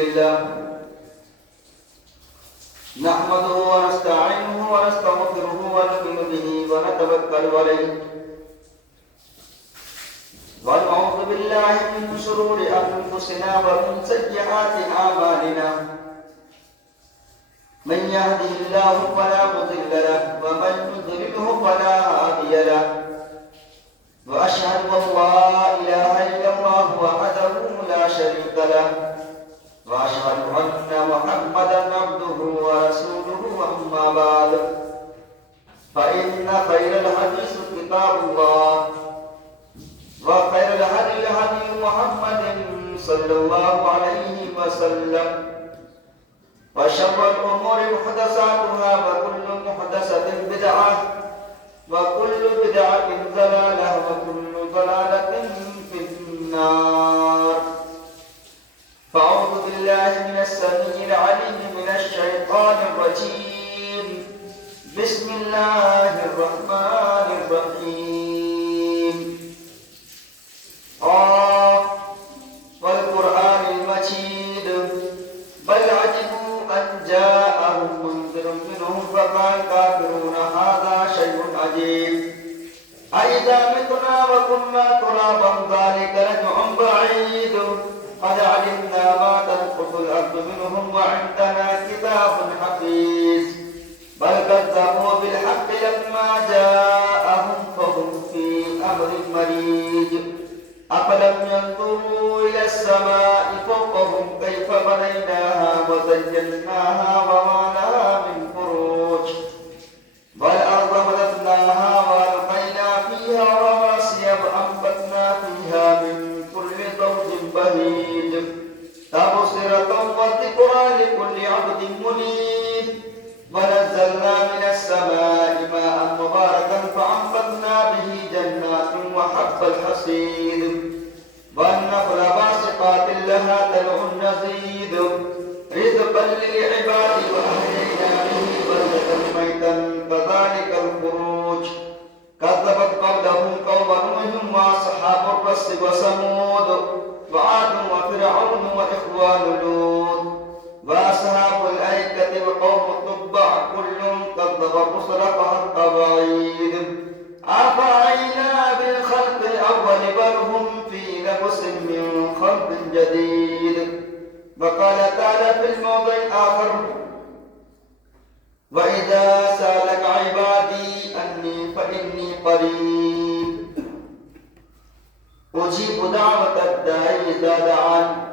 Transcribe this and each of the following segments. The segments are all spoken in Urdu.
لله نحمده ونستعينه ونستغفره ونؤمن به ونتوكل عليه ونعوذ بالله من شرور أنفسنا ومن سيئات أعمالنا من يهده الله فلا مضل له ومن يضلله فلا هادي له وأشهد أن لا إله إلا الله وحده لا شريك له وأشهد أن محمدا عبده ورسوله أما بعد فإن خير الحديث كتاب الله وخير الهدي هدي محمد صلى الله عليه وسلم وشر الأمور محدثاتها وكل محدثة بدعة وكل بدعة ضلالة وكل ضلالة في النار فأعوذ بالله من السميع العليم من الشيطان الرجيم بسم الله الرحمن الرحيم والقرآن المجيد بل عجبوا أن جاءهم منذر منهم فقال الكافرون هذا شيء عجيب أإذا متنا وكنا ترابا ذلك رجع بعيد قد علمنا ما تنقص الأرض منهم وعندنا كتاب حفيظ بل كذبوا بالحق لما جاءهم فهم في أمر مريج أفلم ينظروا إلى السماء فوقهم كيف بنيناها وزيناها وما لها من فروج والأرض مددناها وألقينا فيها رواسي وأنبتنا فيها من كل زوج بهيج تبصرة وذكرى لكل عبد منيب ونزلنا من السماء ماء مباركا فأنبتنا به جنات وحب الحصيد والنخل باسقات لها طلع نضيد رزقا للعباد وأحيينا به بلدة ميتا كذلك الخروج كذبت قبلهم قوم نوح وأصحاب الرس وثمود وعاد وفرعون وإخوان لوط وأصحاب الأيكة وقوم التبع كل كذب الرسل فحق وعيد أفعينا بالخلق الأول بل هم في لبس من خلق جديد وقال تعالى في الموضع الآخر وإذا سألك عبادي أني فإني قريب أجيب دعوة الداعي إذا دعان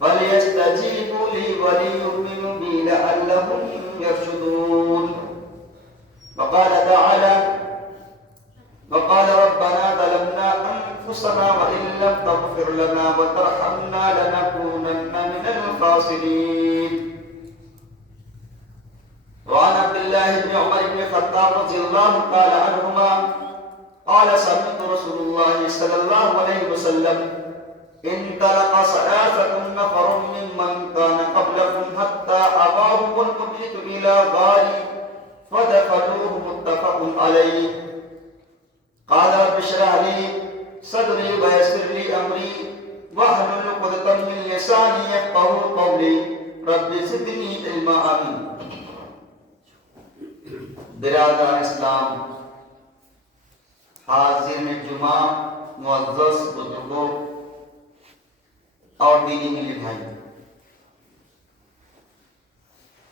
فليستجيبوا لي وليؤمنوا بي لعلهم يرشدون وقال تعالى وقال ربنا ظلمنا أنفسنا وإن لم تغفر لنا وترحمنا لنكونن من الخاسرين وعن عبد الله بن عمر بن الخطاب رضي الله تعالى عنهما قال سمعت رسول الله صلى الله عليه وسلم انطلق ثلاثة نفر ممن كان قبلكم حتى أباهم المبيت إلى غار فدخلوه متفق عليه قال رب اشرح لي صدري ويسر لي أمري واحلل عقدة من لساني يفقهوا قولي رب زدني علما آمين برادران اسلام حاضرین جمعہ معزز بزرگوں اور دینی ملی بھائی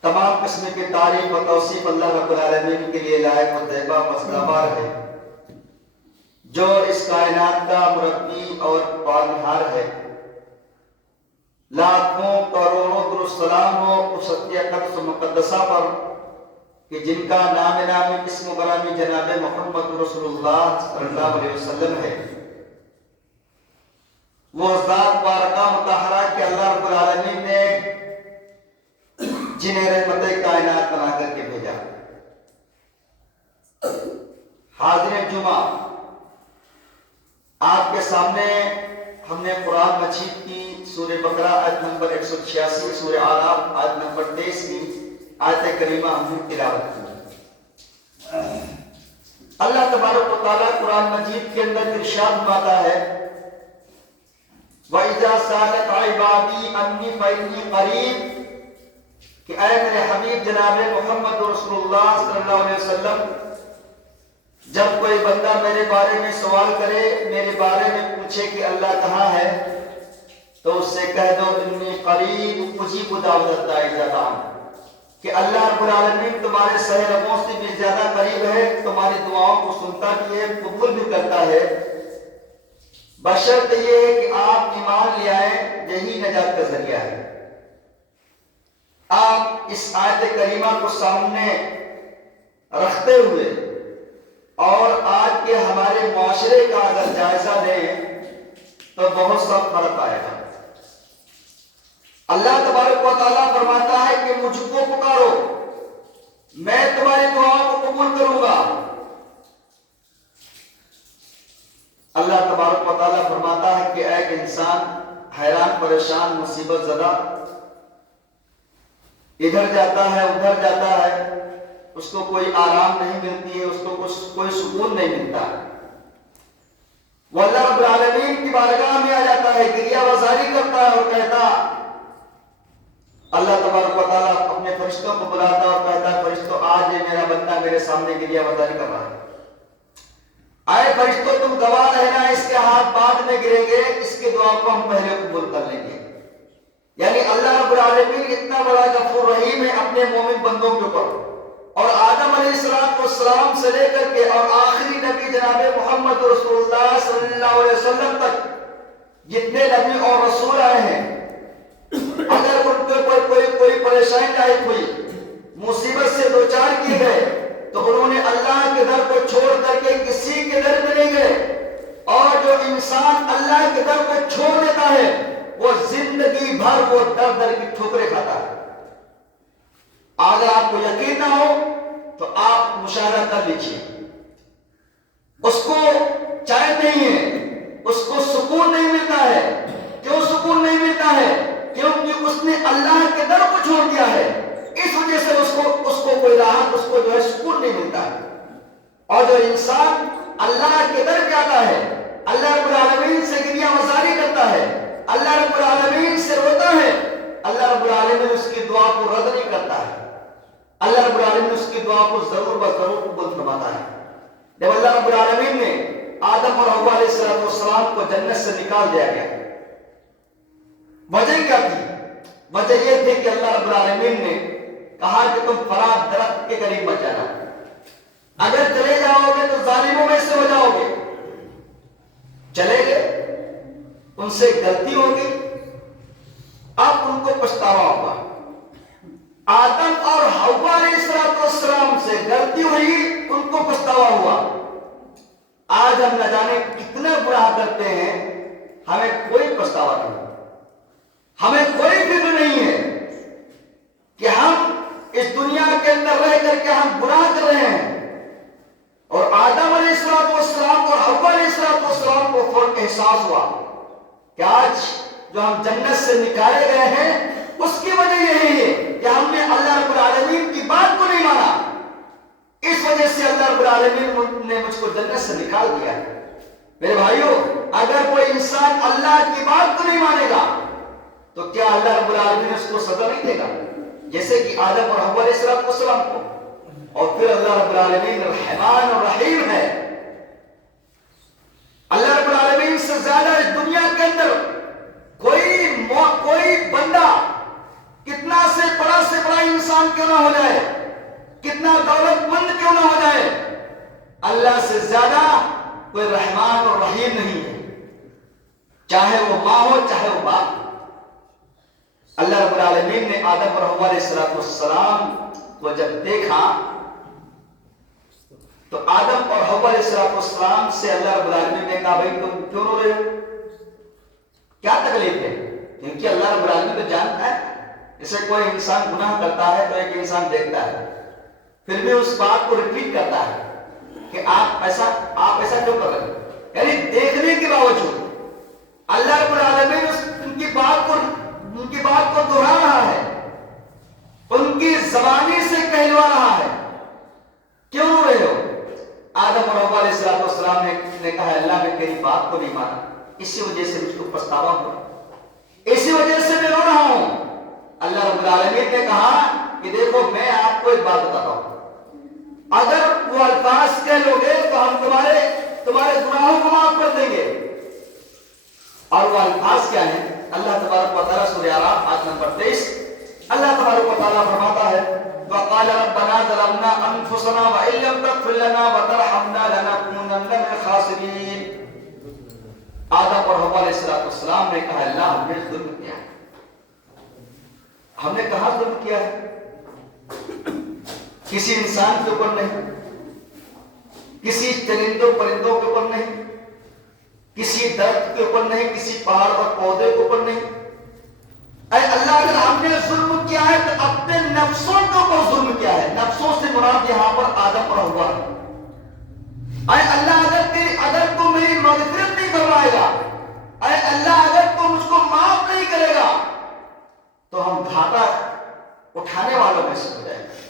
تمام قسم کی تعریف و توصیف اللہ رب العالمین کے لیے لائق و طیبہ مصطفیٰ ہے جو اس کائنات کا مربی اور پالنہار ہے لاکھوں کروڑوں درود سلام ہو اس سچے قدس مقدسہ پر کہ جن کا نام نامی اسم گرامی جناب محمد رسول اللہ صلی اللہ علیہ وسلم ہے وہ ذات بارکہ مطہرہ کہ اللہ رب العالمین نے جنہیں رحمت کائنات بنا کر کے بھیجا حاضر جمعہ آپ کے سامنے ہم نے قرآن مجید کی سورہ بقرہ آیت نمبر 186 سورہ اعراف آیت نمبر 23 کی آیت کریمہ ہم نے تلاوت کی اللہ تبارک و تعالیٰ قرآن مجید کے اندر ارشاد فرماتا ہے وَإِذَا سَأَلَكَ عِبَادِي عَنِّي فَإِنِّي قَرِيبٌ کہ اے میرے حبیب جناب محمد رسول اللہ صلی اللہ علیہ وسلم، جب کوئی بندہ میرے بارے میں سوال کرے، میرے بارے میں پوچھے کہ اللہ کہاں ہے، تو اس سے کہہ دو انی قریب اجیب دعوت الداعی اذا دعان، کہ اللہ رب العالمین تمہارے سہ رگوں سے بھی زیادہ قریب ہے، تمہاری دعاؤں کو سنتا بھی ہے، قبول بھی کرتا ہے، بشرط یہ ہے کہ آپ ایمان لے آئیں، یہی نجات کا ذریعہ ہے۔ آپ اس آیت کریمہ کو سامنے رکھتے ہوئے اور آج کے ہمارے معاشرے کا اگر جائزہ لیں تو بہت سا فرق آئے گا۔ اللہ تبارک و تعالیٰ فرماتا ہے کہ مجھ کو پکارو، میں تمہاری دعاؤں کو قبول کروں گا۔ اللہ تبارک و تعالیٰ فرماتا ہے کہ ایک انسان حیران پریشان مصیبت زدہ ادھر جاتا ہے ادھر جاتا ہے، اس کو کوئی آرام نہیں ملتی ہے، اس کو کوئی سکون نہیں ملتا ہے، وہ اللہ رب العالمین کی بارگاہ میں آ جاتا ہے، گریہ وزاری کرتا ہے اور کہتا، اللہ تبارک و تعالیٰ اپنے فرشتوں کو بلاتا اور کہتا ہے فرشتوں آج یہ میرا بندہ میرے سامنے گریہ وزاری کر رہا ہے، آئے فرشتوں تم گواہ رہنا، اس کے ہاتھ بعد میں گریں گے، اس کی دعا کو ہم پہلے قبول کر لیں گے۔ یعنی اللہ رب العالمین اتنا بڑا غفور رحیم ہے اپنے مومن بندوں کے اوپر، اور آدم علیہ السلام سے لے کر کے اور آخری نبی جناب محمد رسول اللہ صلی اللہ علیہ وسلم تک جتنے نبی اور رسول آئے ہیں، اگر ان کو کوئی پریشانی لاحق ہوئی، مصیبت سے دوچار کیے گئے، تو انہوں نے اللہ کے در کو چھوڑ کر کے کسی کے در میں نہیں گئے، اور جو انسان اللہ کے در کو چھوڑ دیتا ہے وہ زندگی بھر وہ در در کی ٹھوکریں کھاتا ہے۔ اگر آپ کو یقین نہ ہو تو آپ مشاہدہ کر لیجیے، اس کو چین نہیں ہے، اس کو سکون نہیں ملتا ہے۔ کیوں سکون نہیں ملتا ہے؟ کیونکہ اس نے اللہ کے در کو چھوڑ دیا ہے، اس وجہ سے اس کو کوئی راحت، اس کو جو ہے سکون نہیں ملتا ہے۔ اور جو انسان اللہ کے در پہ آتا ہے، اللہ رب العالمین سے گریہ وزاری کرتا ہے، اللہ رب العالمین سے روتا ہے، اللہ رب العالمین اس کی دعا کو رد نہیں کرتا ہے، اللہ رب العالمین اس کی دعا کو ضرور بضرور قبول فرماتا ہے۔ جب اللہ رب العالمین نے آدم اور حوا علیہ السلام کو جنت سے نکال دیا گیا، وجہ کیا تھی؟ وجہ یہ تھی کہ اللہ رب العالمین نے کہا کہ تم فلاں درخت کے قریب مت جانا، اگر چلے جاؤ گے تو ظالموں میں سے ہو جاؤ گے۔ چلے گئے، ان سے غلطی ہوگی، اب ان کو پچھتاوا ہوگا۔ آدم اور حوا علیہ السلام سے غلطی ہوئی، ان کو پچھتاوا ہوا۔ آج ہم نہ جانے کتنے گناہ کرتے ہیں، ہمیں کوئی پچھتاوا نہیں، ہمیں کوئی فکر نہیں ہے کہ ہم اس دنیا کے اندر رہ کر کے ہم گناہ کر رہے ہیں۔ اور آدم علیہ السلام اور حوا علیہ السلام کو فوراً احساس ہوا کہ آج جو ہم جنت سے نکالے گئے ہیں اس کی وجہ یہی ہے کہ ہم نے اللہ رب العالمین کی بات کو نہیں مانا، اس وجہ سے اللہ رب العالمین نے مجھ کو جنت سے نکال دیا۔ میرے بھائیوں، اگر کوئی انسان اللہ کی بات کو نہیں مانے گا تو کیا اللہ رب العالمین اس کو سزا نہیں دے گا؟ جیسے کہ آدم اور حوا علیہ السلام کو۔ اور پھر اللہ رب العالمین رحمان اور رحیم ہے، اللہ رب العالمین سے زیادہ اس دنیا کے اندر کوئی بندہ کتنا سے بڑا انسان کیوں نہ ہو جائے، کتنا دولت مند کیوں نہ ہو جائے، اللہ سے زیادہ کوئی رحمان اور رحیم نہیں ہے، چاہے وہ ماں ہو چاہے وہ باپ ہو۔ اللہ رب العالمین نے آدم اور حوا علیہ السلام کو جب دیکھا تو آدم اور حوا علیہ السلام سے اللہ رب العالمین نے کہا بھائی تم کیوں رو رہے ہو، کیا تکلیف ہے؟ کیونکہ اللہ رب العالمین تو جانتا ہے، جیسے کوئی انسان گناہ کرتا ہے تو ایک انسان دیکھتا ہے، پھر بھی اس بات کو ریپیٹ کرتا ہے کہ آپ ایسا کیوں کر رہے ہیں، یعنی دیکھنے کے باوجود اللہ رب العالمین ان کی بات کو دہرا رہا ہے، ان کی زبانی سے کہلوا رہا ہے، کیوں رو رہے ہو؟ آدم اور حوا علیہ السلام نے کہا اللہ نے تیری بات کو نہیں مانا، اسی وجہ سے مجھ کو پچھتاوا ہوا، اسی وجہ سے میں رو رہا ہوں۔ اللہ رب العالمین نے کہا کہ دیکھو میں آپ کو ایک بات بتاتا ہوں، اگر وہ الفاظ کہہ لو گے تو ہم تمہارے گناہوں کو معاف کر دیں گے۔ اور وہ الفاظ کیا ہیں؟ اللہ تبارک و تعالیٰ سورہ اعراف آیت نمبر 23 اللہ تبارک و تعالیٰ فرماتا ہے وَقَالَ رَبَّنَا ظَلَمْنَا أَنفُسَنَا وَإِن لَّمْ تَغْفِرْ لَنَا وَتَرْحَمْنَا لَنَكُونَنَّ مِنَ الْخَاسِرِينَ۔ آدم اور حوا علیہ السلام نے کہا اللہ ہم نے ظلم کیا ہے۔ ہم نے کہاں ظلم کیا ہے؟ کسی انسان کے اوپر نہیں، کسی چرندوں پرندوں کے اوپر نہیں، کسی درخت کے اوپر نہیں، کسی پہاڑ اور پودے کے اوپر نہیں۔ اے اللہ اگر ہم نے ظلم کیا ہے تو اپنے نفسوں کے اوپر ظلم کیا ہے۔ نفسوں سے مراد یہاں پر آدم اور حوا ہے۔ اے اللہ اگر تو میری مغفرت نہیں کروائے گا، اے اللہ اگر تو مجھ کو معاف نہیں کرے گا تو ہم گھاٹا اٹھانے والوں میں سے ہو جائیں گے۔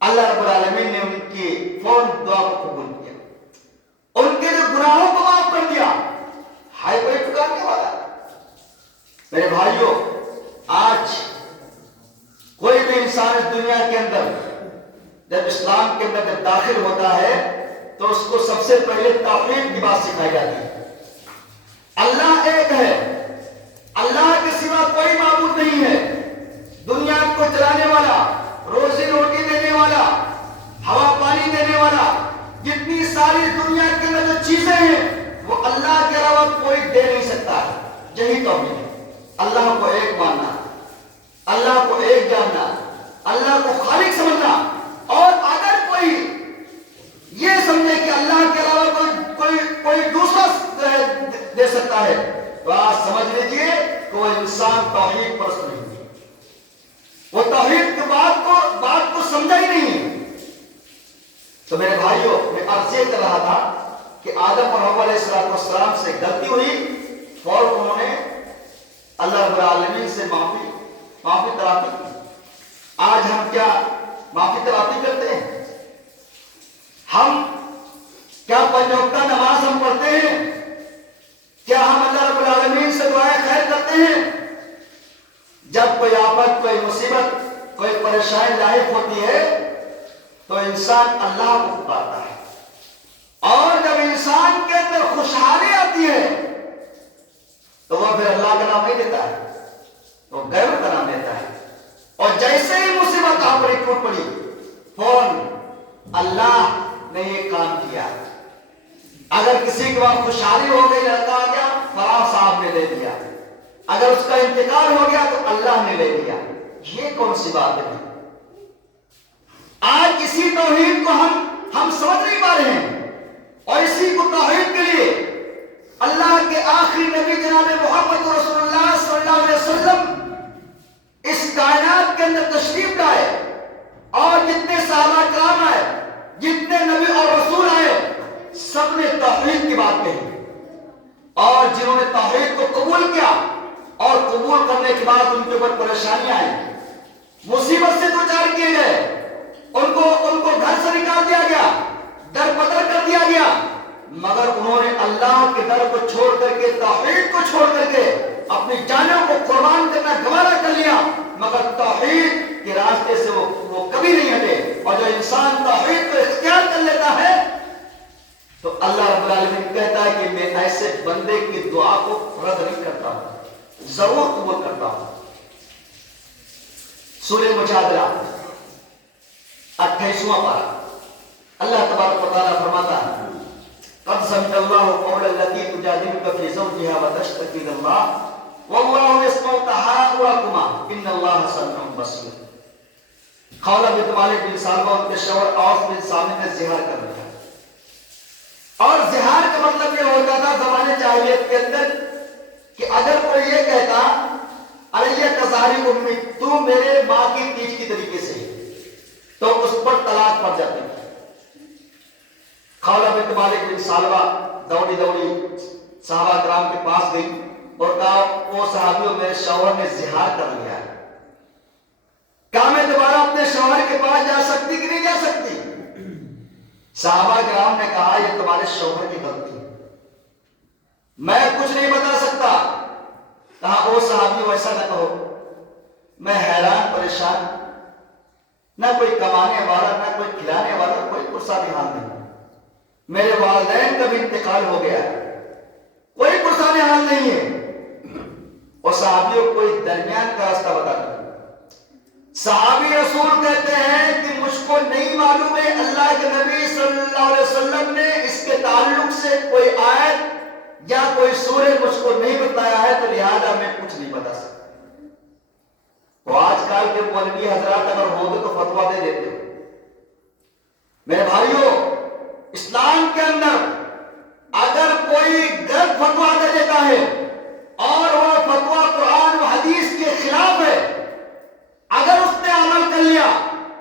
اللہ رب العالمین نے ان کی فوراً دعا کو قبول کیا، ان کے جو گناہوں کو معاف کر دیا۔ ہائے کوئی پکارنے والا ہے۔ میرے بھائیوں، آج کوئی بھی انسان اس دنیا کے اندر جب اسلام کے اندر جب داخل ہوتا ہے تو اس کو سب سے پہلے توحید کی بات سکھائی جاتی ہے۔ اللہ ایک ہے، اللہ کے سوا کوئی معبود نہیں ہے، دنیا کو چلانے والا، روزی روٹی دینے والا، ہوا پانی دینے والا، جتنی ساری دنیا کے اندر جو چیزیں ہیں وہ اللہ کے علاوہ کوئی دے نہیں سکتا ہے۔ یہی توحید ہے، اللہ کو ایک ماننا، اللہ کو ایک جاننا، اللہ کو خالق سمجھنا۔ اور اگر کوئی یہ سمجھے کہ اللہ کے علاوہ کوئی دوسرا دے سکتا ہے تو آپ سمجھ لیجئے کہ وہ انسان توحید پرست نہیں ہے، وہ توحید کی بات کو سمجھا ہی نہیں ہے۔ تو میرے بھائیوں، میں عرض یہ کر رہا تھا کہ آدم اور حوا علیہ السلام سے غلطی ہوئی، فوراً انہوں نے اللہ رب العالمین سے معافی تلافی کی۔ آج ہم کیا معافی تلافی کرتے ہیں؟ ہم کیا 5 وقتہ نماز ہم پڑھتے ہیں؟ کیا ہم اللہ رب العالمین سے دعائیں خیر کرتے ہیں؟ جب کوئی آفت، کوئی مصیبت، کوئی پریشانی لاحق ہوتی ہے تو انسان اللہ کو پکارتا ہے، اور جب انسان کے اندر خوشحالی آتی ہے تو وہ پھر اللہ کا نام نہیں دیتا ہے، تو غیر کا نام دیتا ہے۔ اور جیسے ہی مصیبت آپ پر ٹوٹ پڑی فوراً اللہ نے یہ کام کیا۔ اگر کسی کے وہاں خوشحالی ہو گئی، لڑکا آ گیا، فلاں صاحب نے لے لیا، اگر اس کا انتقال ہو گیا تو اللہ نے لے لیا۔ یہ کون سی بات ہے؟ آج اسی توحید کو ہم سمجھ نہیں پا رہے ہیں، اور اسی کو توحید کے لیے اللہ کے آخری نبی جناب محمد رسول اللہ صلی اللہ علیہ وسلم اس کائنات کے اندر تشریف لائے، اور جتنے صحابہ کرام آئے، جتنے نبی اور رسول آئے، سب نے توحید کی بات کہی۔ اور جنہوں نے توحید کو قبول کیا اور قبول کرنے کے بعد ان کے اوپر پریشانیاں آئی، مصیبت سے دوچار کیے گئے، ان کو گھر سے نکال دیا گیا، در بدر کر دیا گیا، مگر انہوں نے اللہ کے در کو چھوڑ کر کے، توحید کو چھوڑ کر کے اپنی جانوں کو قربان کرنا گوارا کر لیا، مگر توحید کے راستے سے وہ کبھی نہیں ہٹے۔ اور جو انسان توحید کو اختیار کر لیتا ہے تو اللہ رب العالمین کہتا ہے کہ میں ایسے بندے کی دعا کو رد نہیں کرتا ہوں، ضرور قبول کرتا ہوں۔ سورہ مجادلہ 28واں پارہ، اللہ تبارک و تعالیٰ فرماتا ہے قد سمع اللہ قول التي تجادلك في زوجها وتشتكي الى الله والله يسمع تحاوركما ان الله سميع بصير۔ خولہ بنت مالک بن سالبہ ان کے شوہر عوف بن صامت نے زہار کر لیا، اور زہار کا مطلب یہ ہوتا تھا زمانے جاہلیت کے اندر کہ اگر کوئی یہ کہتا علیہ کظہری امی، تو میرے ماں کی تیج کی طریقے سے، تو اس پر طلاق پڑ جاتی تھی۔ خولہ بنت مالک بن سالبہ دوڑی صحابہ کرام کے پاس گئی اور کہا وہ صحابیوں میرے شوہر نے زہار کر لیا ہے، کیا میں دوبارہ اپنے شوہر کے پاس جا سکتی کہ نہیں جا سکتی؟ صحابہ کرام نے کہا یہ تمہارے شوہر کی غلطی ہے، میں کچھ نہیں بتا سکتا۔ کہا وہ صحابی ویسا نہ کہو، میں حیران پریشان، نہ کوئی کمانے والا نہ کوئی کھلانے والا، کوئی پرسانی حال نہیں، میرے والدین کا بھی انتقال ہو گیا، کوئی پرسانی حال نہیں ہے۔ اور صحابیوں کو کوئی درمیان کا راستہ بتا دیا۔ صحابی رسول کہتے ہیں کہ مجھ کو نہیں معلوم ہے اللہ کے نبی صلی اللہ علیہ وسلم نے اس کے تعلق سے کوئی آیت یا کوئی سورہ مجھ کو نہیں بتایا ہے، تو لہذا میں کچھ نہیں بتا سکتا۔ تو آج کل کے مولوی حضرات اگر ہوتے تو فتویٰ دے دیتے۔ میرے بھائیوں، اسلام کے اندر اگر کوئی غلط فتویٰ دے دیتا ہے اور وہ فتویٰ قرآن و حدیث کے خلاف ہے، اگر اس نے عمل کر لیا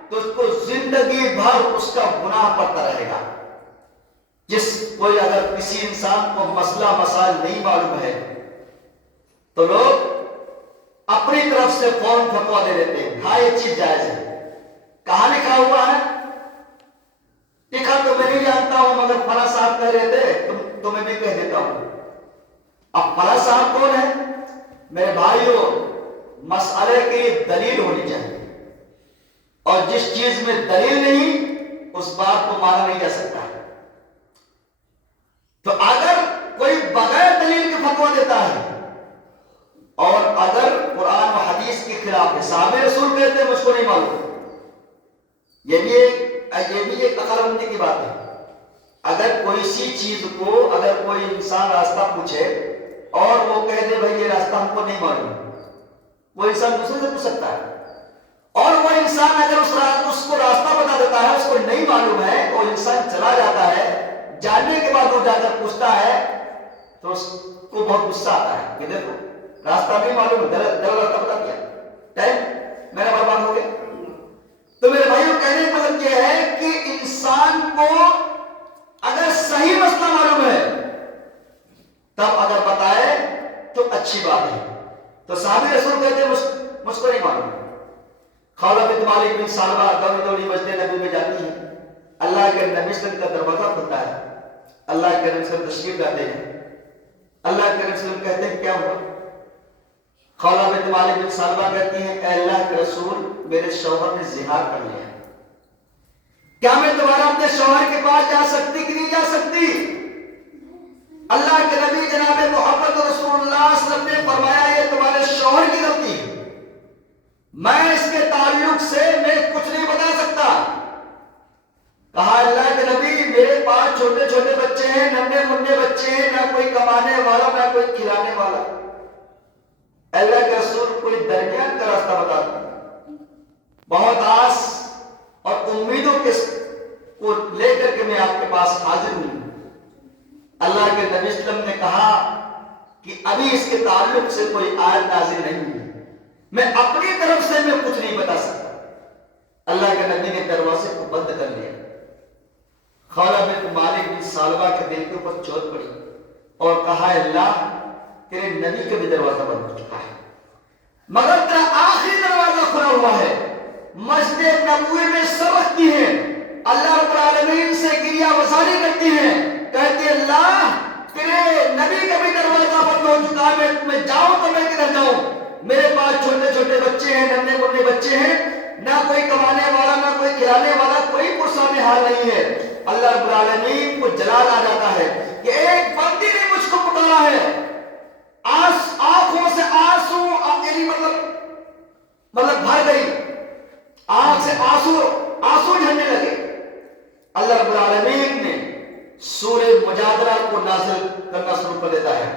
تو اس کو زندگی بھر اس کا گناہ پڑتا رہے گا۔ کوئی اگر کسی انسان کو مسئلہ مسائل نہیں معلوم ہے تو لوگ اپنی طرف سے فوراً فتویٰ دے دیتے ہیں، ہاں یہ چیز جائز ہے۔ کہاں لکھا ہوا ہے؟ لکھا تو میں نہیں جانتا ہوں، مگر فلاں صاحب کہہ رہے تھے تو میں بھی کہہ دیتا ہوں۔ اب فلاں صاحب کون ہے؟ میرے بھائیوں، مسئلے کی دلیل ہونی چاہیے، اور جس چیز میں دلیل نہیں اس بات کو مانا نہیں جا سکتا ہے۔ تو اگر کوئی بغیر دلیل کے فتویٰ دیتا ہے اور اگر قرآن و حدیث کے خلاف ہے، صحابہ رسول کہتے ہیں مجھ کو نہیں معلوم، یہ بھی ایک عقل مندی کی بات ہے۔ اگر کوئی سی چیز کو اگر کوئی انسان راستہ پوچھے اور وہ کہہ دے بھائی یہ راستہ ہم کو نہیں معلوم، وہ انسان دوسرے سے پوچھ سکتا ہے، اور وہ انسان اگر اس کو راستہ بتا دیتا ہے، اس کو نہیں معلوم ہے، وہ انسان چلا جاتا ہے، جاننے کے بعد وہ جا کر پوچھتا ہے تو اس کو بہت غصہ آتا ہے کہ دیکھو راستہ نہیں معلوم، غلط راستہ بتا دیا، ٹائم میرا برباد ہو گیا۔ تو میرے بھائیوں، کہنے کا مطلب یہ ہے کہ انسان کو اگر صحیح مسئلہ معلوم ہے تب اگر بتائے تو اچھی بات ہے۔ تو صحابی رسول کہتے ہیں مجھ کو نہیں معلوم۔ خولہ بنت مالک بن سالبہ دوڑی دوڑی مسجد نبی میں جاتی ہیں، اللہ کے نبی صلی اللہ علیہ وسلم کا دروازہ کھلتا ہے، اللہ کے نبی صلی اللہ علیہ وسلم تشریف لاتے ہیں، اللہ کے نبی صلی اللہ علیہ وسلم کہتے ہیں کیا ہوا؟ خولہ بنت مالک بن سالبہ کہتی ہیں اے اللہ کے رسول، میرے شوہر نے زہار کر لیا، کیا میں دوبارہ اپنے شوہر کے پاس جا سکتی کہ نہیں جا سکتی؟ اللہ کے نبی جناب محمد رسول اللہ صلی اللہ علیہ وسلم نے فرمایا یہ تمہارے شوہر کی غلطی ہے، میں اس کے تعلق سے میں کچھ نہیں بتا سکتا۔ کہا اللہ کے نبی میرے پاس چھوٹے چھوٹے بچے ہیں، ننھے منھے بچے ہیں، نہ کوئی کمانے والا نہ کوئی کھلانے والا، اللہ کے رسول کوئی درمیان کا راستہ بتا دیں۔ بہت آس اور امیدوں کو لے کر کے میں آپ کے پاس حاضر ہوں۔ اللہ کے نبی صلی اللہ علیہ وسلم نے کہا کہ ابھی اس کے تعلق سے کوئی آیت نازل نہیں ہوئی، میں اپنی طرف سے میں کچھ نہیں بتا سکتا۔ اللہ کے نبی نے دروازے کو بند کر لیا۔ خولہ بنت مالک بن سالبہ کے دل کے اوپر چوٹ پڑی اور کہا اللہ تیرے نبی کا بھی دروازہ بند ہو چکا ہے، مگر تیرا آخری دروازہ کھلا ہوا ہے۔ مسجد نبوی میں سب رکھتی ہیں، اللہ رب العالمین سے گریہ وزاری کرتی ہیں، کہتی اللہ تیرے نبی کا بھی دروازہ بند ہو چکا ہے، میں جاؤں تو میں کدھر جاؤں؟ میرے پاس چھوٹے چھوٹے بچے ہیں، ننھے منھے بچے ہیں، نہ کوئی کمانے والا نہ کوئی کھلانے والا، کوئی پرسانے حال نہیں ہے۔ اللہ رب العالمین کو جلال آ جاتا ہے کہ ایک بندی نے مجھ کو پکارا ہے، آنکھوں سے آنسو مطلب بھر گئی، آنکھ سے آنسو جھرنے لگے۔ اللہ رب العالمین نے سورہ مجادلہ کو نازل کرنا شروع کر دیتا ہے۔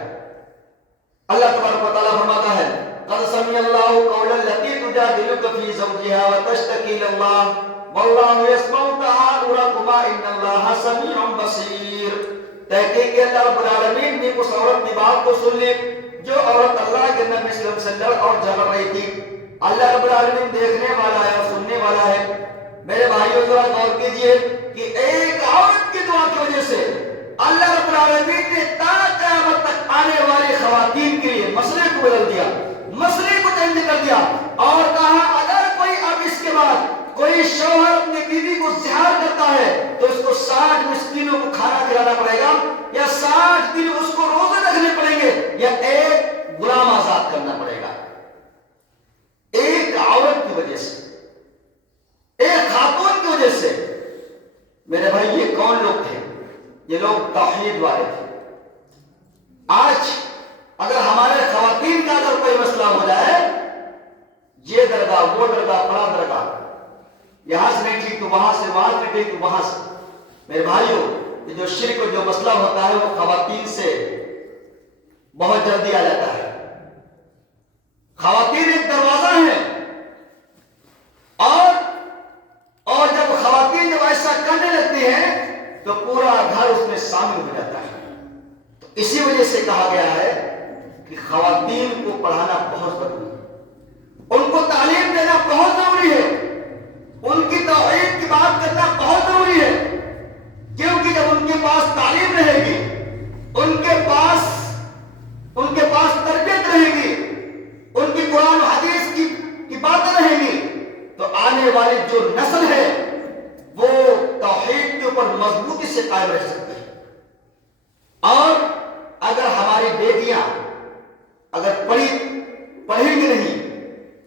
اللہ تبارک و تعالیٰ فرماتا ہے قد سمع اللہ قول التی تجادلک فی زوجها وتشتکی الی اللہ واللہ یسمع تحاورکما ان اللہ سمیع بصیر۔ تحقیق کہ اللہ رب العالمین نے اس عورت کی بات کو سن لی جو عورت اللہ کے نبی صلی اللہ علیہ وسلم سے لڑ اور جھگڑ رہی تھی۔ اللہ رب العالمین دیکھنے والا ہے اور سننے والا ہے۔ میرے بھائیوں ذرا غور کیجئے کہ ایک عورت کی دعا کی وجہ سے اللہ رب العالمین نے تا قیامت تک آنے والی خواتین کے لیے مسئلے کو بدل دیا، مسئلے کو چینج کر دیا، اور کہا اگر کوئی اب اس کے بعد کوئی شوہر اپنی بیوی کو زہار کرتا ہے تو اس کو 60 مسکینوں کو کھانا کھلانا پڑے گا، یا 60 دن اس کو روزے رکھنے پڑیں گے یا ایک غلام آزاد کرنا پڑے گا؟ ایک عورت کی وجہ سے، ایک خاتون کی وجہ سے۔ میرے بھائی یہ کون لوگ تھے؟ یہ لوگ توحید والے تھے۔ آج اگر ہمارے خواتین کا اگر کوئی مسئلہ ہو جائے، یہ درگاہ وہ درگاہ فلاں درگاہ، یہاں سے نہیں ٹھیک تو وہاں سے، وہاں سے نہیں ٹھیک تو وہاں سے۔ میرے بھائیوں یہ جو شرک جو مسئلہ ہوتا ہے وہ خواتین سے بہت جلدی آ جاتا ہے۔ خواتین ایک دروازہ ہے، اور جب خواتین جب ایسا کرنے لگتی ہیں تو پورا گھر اس میں شامل ہو جاتا ہے۔ تو اسی وجہ سے کہا گیا ہے کہ خواتین کو پڑھانا بہت ضروری ہے، ان کو تعلیم دینا بہت ضروری ہے، ان کی توحید کی بات کرنا بہت ضروری ہے، کیونکہ جب ان کے پاس تعلیم رہے گی، ان کے پاس تربیت رہے گی، ان کی قرآن و حدیث کی باتیں رہیں گی، تو آنے والی جو نسل ہے وہ توحید کے اوپر مضبوطی سے قائم رہ سکتی ہے۔ اور اگر ہماری بیٹیاں اگر پڑھیں گی نہیں،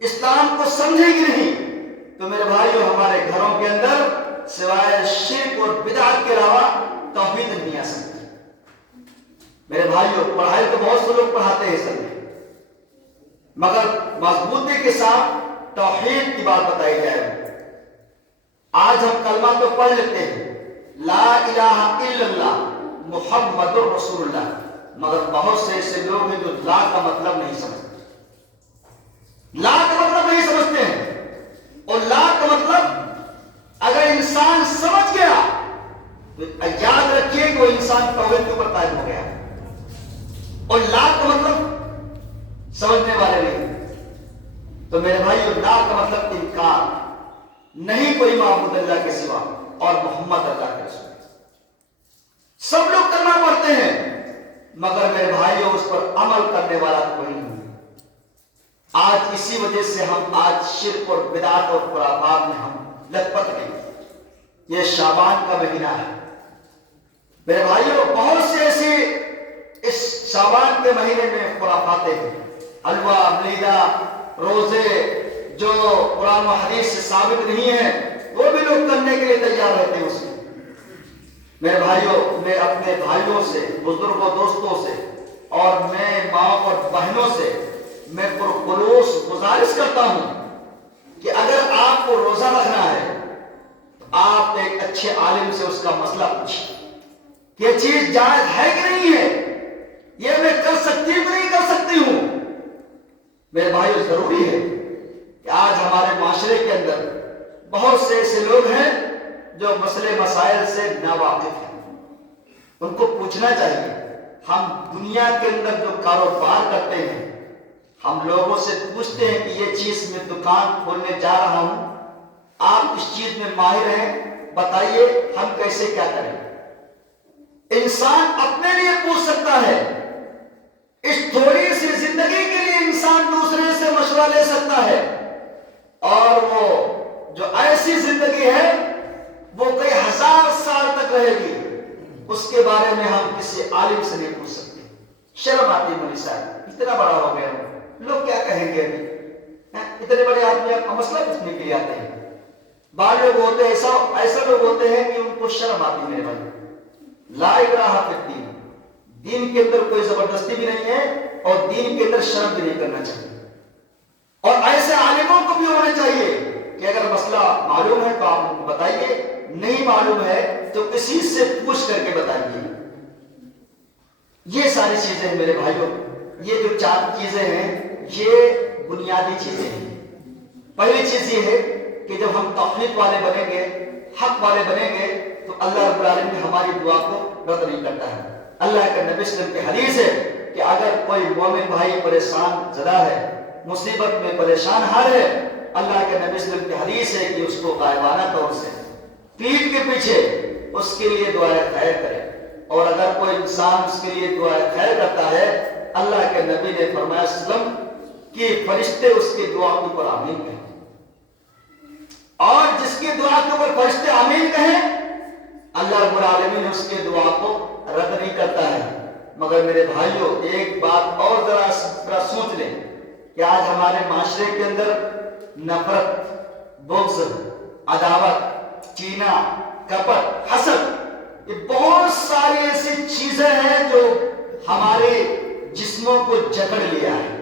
اسلام کو سمجھیں گی نہیں، تو میرے بھائیوں ہمارے گھروں کے اندر سوائے شرک اور بدعت کے علاوہ توحید نہیں آ سکتی۔ میرے بھائیوں پڑھائی تو بہت سے لوگ پڑھاتے ہیں سب، مگر مضبوطی کے ساتھ توحید کی بات بتائی جائے۔ آج ہم کلمہ تو پڑھ لیتے ہیں، لا الہ الا اللہ محمد رسول اللہ، مگر بہت سے ایسے لوگ ہیں جو لا کا مطلب نہیں سمجھتے، لا کا مطلب نہیں سمجھتے ہیں۔ اور لا کا مطلب اگر انسان سمجھ گیا تو یاد رکھیے کہ وہ انسان توحید کے اوپر قائم ہو گیا، اور لا کا مطلب سمجھنے والے نہیں۔ تو میرے بھائی لا کا مطلب انکار، نہیں کوئی معبود اللہ کے سوا اور محمد اللہ کے رسول۔ سب لوگ کلمہ پڑھتے ہیں مگر میرے بھائیوں اس پر عمل کرنے والا کوئی نہیں۔ آج اسی وجہ سے ہم آج شرک اور بدعت اور خرافات میں ہم لت پت گئے۔ یہ شعبان کا مہینہ ہے میرے بھائیوں، بہت سے ایسے اس شعبان کے مہینے میں خرافاتیں ہیں، حلوہ ملیدہ روزے جو قرآن و حدیث سے ثابت نہیں ہیں وہ بھی لوگ کرنے کے لیے تیار رہتے ہیں اس میں۔ میرے بھائیوں میں اپنے بھائیوں سے، بزرگوں، دوستوں سے اور میں ماں اور بہنوں سے میں پرخلوص گزارش کرتا ہوں کہ اگر آپ کو روزہ رکھنا ہے تو آپ ایک اچھے عالم سے اس کا مسئلہ پوچھیں کہ یہ چیز جائز ہے کہ نہیں ہے، یہ میں کر سکتی ہوں کہ نہیں کر سکتی ہوں۔ میرے بھائیوں ضروری ہے کہ آج ہمارے معاشرے کے اندر بہت سے ایسے لوگ ہیں جو مسئلے مسائل سے ناواقف ہیں، ان کو پوچھنا چاہیے۔ ہم دنیا کے اندر جو کاروبار کرتے ہیں، ہم لوگوں سے پوچھتے ہیں کہ یہ چیز میں دکان کھولنے جا رہا ہوں، آپ اس چیز میں ماہر ہیں، بتائیے ہم کیسے کیا کریں۔ انسان اپنے لیے پوچھ سکتا ہے، اس تھوڑی سی زندگی کے لیے انسان دوسرے سے مشورہ لے سکتا ہے، اور وہ جو ایسی زندگی ہے وہ کئی ہزار سال تک رہے گی، اس کے بارے میں ہم کسی عالم سے نہیں پوچھ سکتے۔ شرم آتی مولوی صاحب، اتنا بڑا ہو گیا ہوں، لوگ کیا کہیں گے ابھی، اتنے بڑے آدمی آپ کا مسئلہ پوچھنے کے لیے آتے ہیں۔ بعض لوگ ہوتے ہیں ایسا لوگ ہوتے ہیں کہ ان کو شرم آتی میرے بھائی۔ لا اکراہ فی الدین، دین کے اندر کوئی زبردستی بھی نہیں ہے اور دین کے اندر شرم بھی نہیں کرنا چاہیے۔ اور ایسے عالموں کو بھی ہونا چاہیے کہ اگر مسئلہ معلوم ہے تو آپ بتائیے، نہیں معلوم ہے تو کسی سے پوچھ کر کے بتائیے۔ یہ ساری چیزیں میرے بھائیوں، یہ جو 4 چیزیں ہیں یہ بنیادی چیزیں ہیں۔ پہلی چیز یہ ہے کہ جب ہم توحید والے بنیں گے، حق والے بنیں گے، تو اللہ رب العالمین ہماری دعا کو رد نہیں کرتا ہے۔ اللہ کے نبی صلی اللہ علیہ وسلم کی حدیث ہے کہ اگر کوئی مومن بھائی پریشان زدہ ہے، مصیبت میں پریشان حال ہے، اللہ کے نبی صلی اللہ علیہ وسلم کی حدیث ہے کہ اس کو غائبانہ طور سے پیٹھ کے پیچھے اس کے لیے دعائے خیر کرے، اور اگر کوئی انسان اس کے لیے دعائے خیر کرتا ہے، اللہ کے نبی نے فرمایا صلی اللہ علیہ وسلم کہ فرشتے اس کی دعا کے اوپر آمین کہیں، اور جس کی دعا کے اوپر فرشتے آمین کہیں اللہ رب العالمین اس کے دعا کو رد نہیں کرتا ہے۔ مگر میرے بھائیوں ایک بات اور ذرا سوچ لیں کہ آج ہمارے معاشرے کے اندر نفرت، بغض، عداوت، کینہ، کپٹ، حسد، یہ بہت ساری ایسی چیزیں ہیں جو ہمارے جسموں کو جکڑ لیا ہے.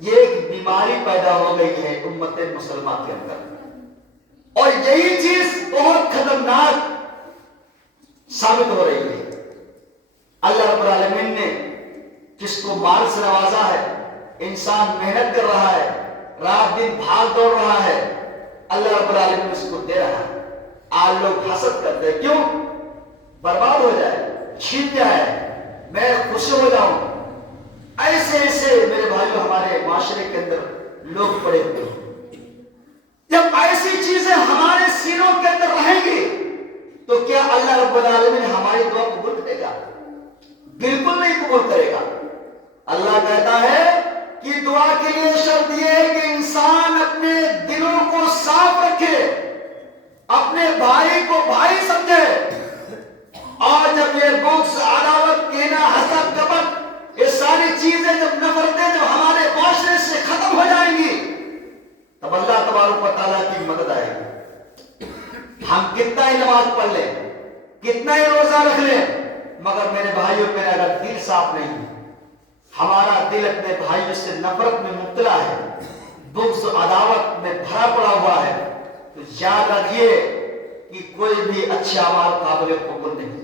یہ ایک بیماری پیدا ہو گئی ہے امت مسلمہ کے اندر، اور یہی چیز بہت خطرناک ثابت ہو رہی ہے. اللہ رب العالمین نے جس کو مال سے نوازا ہے، انسان محنت کر رہا ہے، رات دن بھاگ دوڑ رہا ہے، اللہ رب العالمین اس کو دے رہا ہے. آج لوگ حسد کرتے ہیں، کیوں؟ برباد ہو جائے، چھین جائے، میں خوش ہو جاؤں. ایسے ایسے میرے بھائیوں ہمارے معاشرے کے اندر لوگ پڑے ہوئے ہیں. جب ایسی چیزیں ہمارے سینوں کے اندر رہیں گی تو کیا اللہ رب العالمین ہماری دعا قبول کرے گا؟ بالکل نہیں قبول کرے گا. اللہ کہتا ہے کہ دعا کے لیے شرط یہ ہے کہ انسان اپنے دلوں کو صاف رکھے، اپنے بھائی کو بھائی سمجھے. اور جب یہ بغض، عداوت، کینہ، حسد، کپٹ، یہ ساری چیزیں جب نفرتیں جب ہمارے معاشرے سے ختم ہو جائیں گی تب اللہ تبارک و تعالیٰ کی مدد آئے گی. ہم کتنا ہی نماز پڑھ لیں، کتنا ہی روزہ رکھ لیں، مگر میرے بھائیوں میرا اگر دل صاف نہیں ہے، ہمارا دل اپنے بھائیوں سے نفرت میں مبتلا ہے، بغض عداوت میں بھرا پڑا ہوا ہے، تو یاد رکھیے کہ کوئی بھی اچھے اعمال قابل قبول نہیں.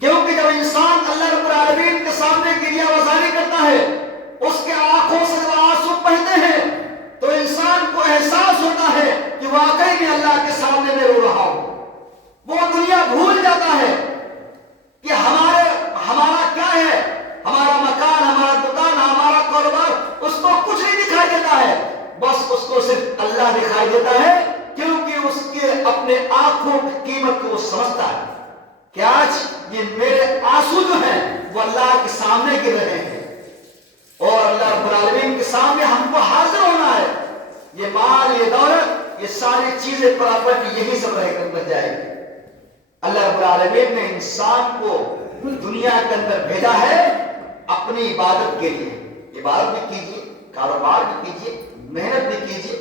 کیونکہ جب انسان اللہ رب العالمین کے سامنے گریہ وزاری کرتا ہے، اس کے آنکھوں سے جب آنسو بہتے ہیں تو انسان کو احساس ہوتا ہے کہ واقعی میں اللہ کے سامنے میں رو رہا ہوں. وہ دنیا بھول جاتا ہے کہ ہمارا کیا ہے، ہمارا مکان، ہمارا دکان، ہمارا کاروبار، اس کو کچھ نہیں دکھائی دیتا ہے، بس اس کو صرف اللہ دکھائی دیتا ہے، کیونکہ اس کے اپنے آنکھوں کی قیمت کو وہ سمجھتا ہے کہ آج یہ میرے آنسو جو ہیں وہ اللہ کے سامنے گر رہے ہیں، اور اللہ رب العالمین کے سامنے ہم کو حاضر ہونا ہے. یہ مال، یہ دولت، یہ ساری چیزیں پراپرٹی یہی سب رہ جائے گی. اللہ رب العالمین نے انسان کو دنیا کے اندر بھیجا ہے اپنی عبادت کے لیے. عبادت بھی کیجیے، کاروبار بھی کیجیے، محنت بھی کیجیے،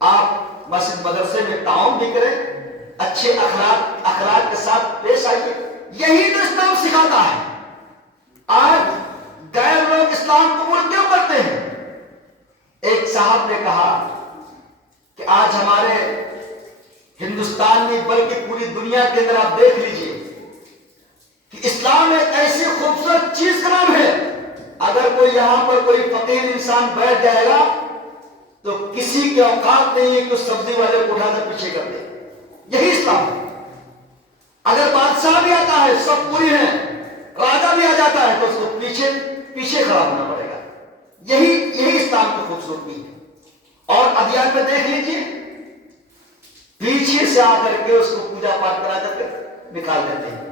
آپ مسجد مدرسے میں تعاون بھی کریں، اچھے اخلاق کے ساتھ پیش آئیے. یہی تو اسلام سکھاتا ہے. آج غیر لوگ اسلام قبول کیوں کرتے ہیں؟ ایک صاحب نے کہا کہ آج ہمارے ہندوستان میں بلکہ پوری دنیا کے اندر آپ دیکھ لیجئے کہ اسلام ایک ایسی خوبصورت چیز کا نام ہے، اگر کوئی یہاں پر کوئی فقیر انسان بیٹھ جائے گا تو کسی کے اوقات نہیں ہے کہ اس سبزی والے کو اٹھا کر پیچھے کر دے. یہی اسلام ہے. اگر بادشاہ بھی آتا ہے، سب پوری ہیں، راجہ بھی آ جاتا ہے تو اس کو پیچھے کھڑا ہونا پڑے گا. یہی اسلام کی خوبصورتی ہے. اور ادیان میں دیکھ لیجئے، پیچھے سے آ کر کے اس کو پوجا پاٹ کرا کر کے نکال دیتے ہیں.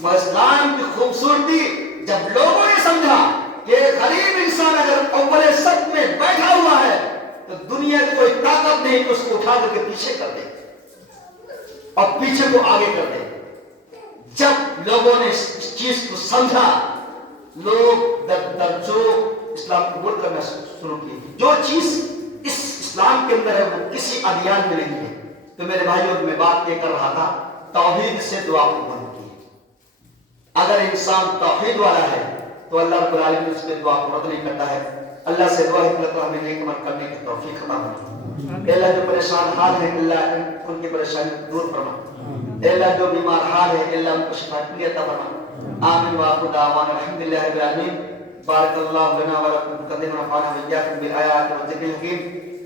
مگر اسلام کی خوبصورتی جب لوگوں نے سمجھا کہ ایک غریب انسان اگر اول صف میں بیٹھا ہوا ہے تو دنیا کی کوئی طاقت نہیں کہ اس کو اٹھا کر کے پیچھے کر دے اور پیچھے کو آگے کر دے. جب لوگوں نے اس چیز کو سمجھا، لوگ جو اسلام قبول کرنا شروع کیے. جو چیز اس اسلام کے اندر ہے وہ کسی ادیان میں نہیں ہے. تو میرے بھائیوں میں بات یہ کر رہا تھا، توحید سے دعا قبول کی. اگر انسان توحید والا ہے تو اللہ رب العالمین اس پہ دعا کو رد نہیں کرتا ہے. اللہ سے دعا ہے کہ اللہ ہمیں نیک عمل کرنے کی توفیق عطا فرما. اللہ جو پریشان حال ہے اللہ ان کی پریشانی دور فرما. اللہ جو بیمار حال ہے اللہ ان کو شفا عطا فرما. آمین وآخر دعوانا الحمدللہ رب العالمین. بارک اللہ لنا ولکم تقدم ونفعنا وإياكم بالآيات والذكر الحكيم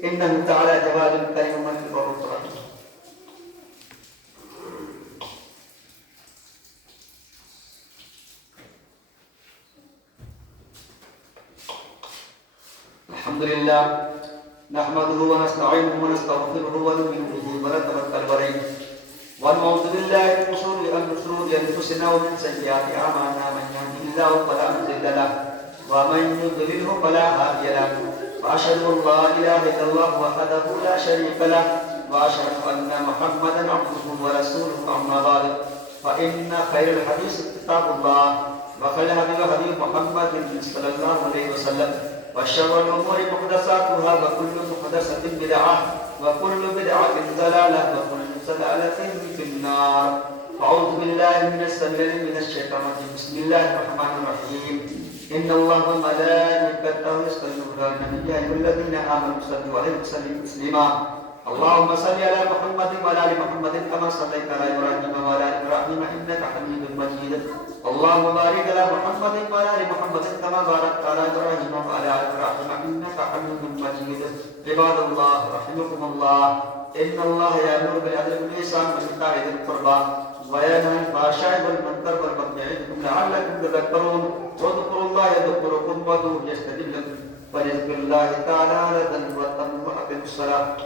إنه تعالى جواد كريم مجيد الرحيم. الحمد لله نحمده ونستعينه ونستغفره ونؤمن به ونتوكل عليه ونعوذ بالله من شرور انفسنا ومن سيئات اعمالنا. من يهده الله فلا مضل له ومن يضلل فلا هادي له. واشهد ان لا اله الا الله وحده لا شريك له واشهد ان محمدا عبده ورسوله. اما بعد فان خير الحديث كتاب الله وخير الهدي هدي محمد صلى الله عليه وسلم وشر الأمور محدثاتها وكل محدثة بدعة وكل بدعة ضلالة وكل ضلالة في النار. أعوذ بالله من الشيطان الرجيم. بسم الله الرحمن الرحيم. إن الله وملائكته يصلون على النبي يا أيها الذين آمنوا صلوا عليه وسلموا تسليما. اللهم صل على محمد وعلى آل محمد كما صليت على إبراهيم وعلى آل إبراهيم إنك حميد مجيد. اللهم بارك على محمد وعلى آل محمد كما باركت على إبراهيم وعلى آل إبراهيم إنك حميد مجيد. عباد الله رحمكم الله، إن الله يأمر بالعدل والإحسان وإيتاء ذي القربى وينهى عن الفحشاء والمنكر والبغي يعظكم لعلكم تذكرون. واذكروا الله يذكركم وادعوه يستجب لكم ولذكر الله تعالى على وأقيموا الصلاة.